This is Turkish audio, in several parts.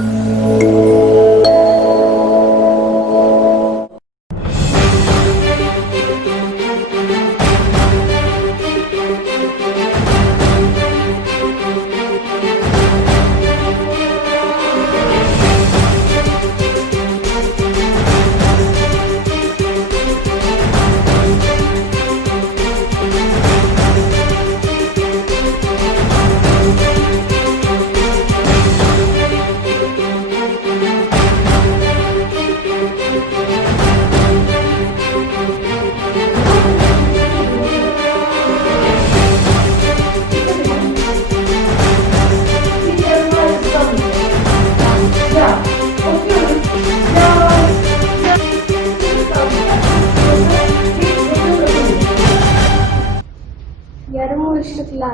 Música uyuştuklar.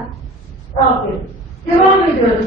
Aferin. Devam ediyoruz.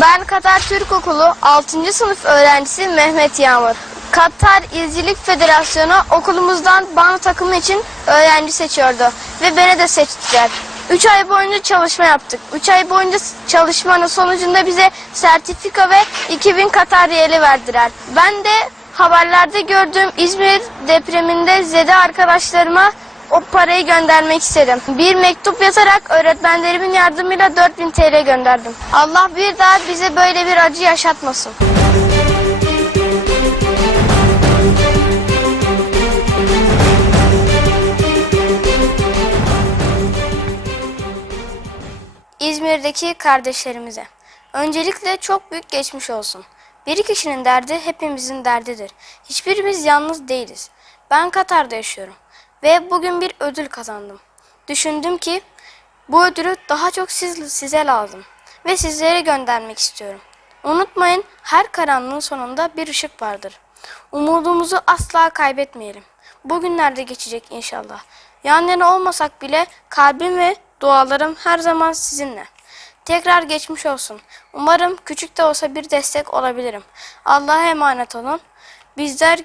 Ben Katar Türk Okulu 6. sınıf öğrencisi Mehmet Yağmur. Katar İzcilik Federasyonu okulumuzdan bano takımı için öğrenci seçiyordu ve beni de seçtiler. 3 ay boyunca çalışma yaptık. 3 ay boyunca çalışmanın sonucunda bize sertifika ve 2000 Katar riyeli verdiler. Ben de haberlerde gördüğüm İzmir depreminde zede arkadaşlarıma o parayı göndermek istedim. Bir mektup yazarak öğretmenlerimin yardımıyla 4000 TL gönderdim. Allah bir daha bize böyle bir acı yaşatmasın. İzmir'deki kardeşlerimize. Öncelikle çok büyük geçmiş olsun. Bir kişinin derdi hepimizin derdidir. Hiçbirimiz yalnız değiliz. Ben Katar'da yaşıyorum ve bugün bir ödül kazandım. Düşündüm ki bu ödülü daha çok siz, size lazım ve sizlere göndermek istiyorum. Unutmayın her karanlığın sonunda bir ışık vardır. Umudumuzu asla kaybetmeyelim. Bugünlerde geçecek inşallah. Yan yana olmasak bile kalbim ve dualarım her zaman sizinle. Tekrar geçmiş olsun. Umarım küçük de olsa bir destek olabilirim. Allah'a emanet olun. Bizler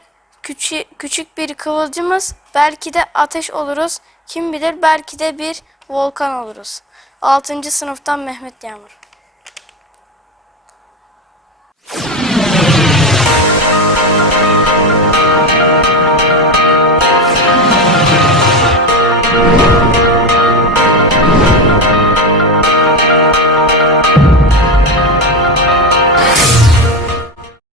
küçük, küçük bir kıvılcımız. Belki de ateş oluruz. Kim bilir belki de bir volkan oluruz. 6. sınıftan Mehmet Yağmur.